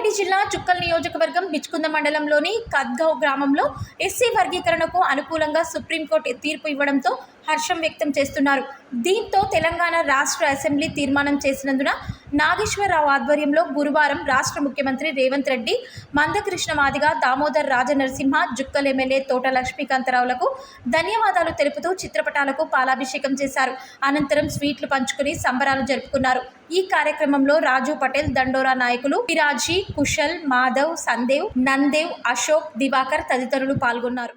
రంగారెడ్డి జిల్లా చుక్కల్ నియోజకవర్గం బిచ్కుంద మండలంలోని కద్గావ్ గ్రామంలో ఎస్సీ వర్గీకరణకు అనుకూలంగా సుప్రీంకోర్టు తీర్పు ఇవ్వడంతో హర్షం వ్యక్తం చేస్తున్నారు. దీంతో తెలంగాణ రాష్ట్ర అసెంబ్లీ తీర్మానం చేసినందున నాగేశ్వరరావు ఆధ్వర్యంలో గురువారం రాష్ట్ర ముఖ్యమంత్రి రేవంత్ రెడ్డి మందకృష్ణ మాదిగ దామోదర్ రాజనరసింహ జుక్కల్ ఎమ్మెల్యే తోట లక్ష్మీకాంతరావులకు ధన్యవాదాలు తెలుపుతూ చిత్రపటాలకు పాలాభిషేకం చేశారు. అనంతరం స్వీట్లు పంచుకుని సంబరాలు జరుపుకున్నారు. ఈ కార్యక్రమంలో రాజు పటేల్ దండోరా నాయకులు పిరాజీ కుశల్ మాధవ్ సందేవ్ నందేవ్ అశోక్ దివాకర్ తదితరులు పాల్గొన్నారు.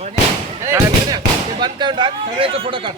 बंद करून टाक सगळ्याचे फोटो काढ.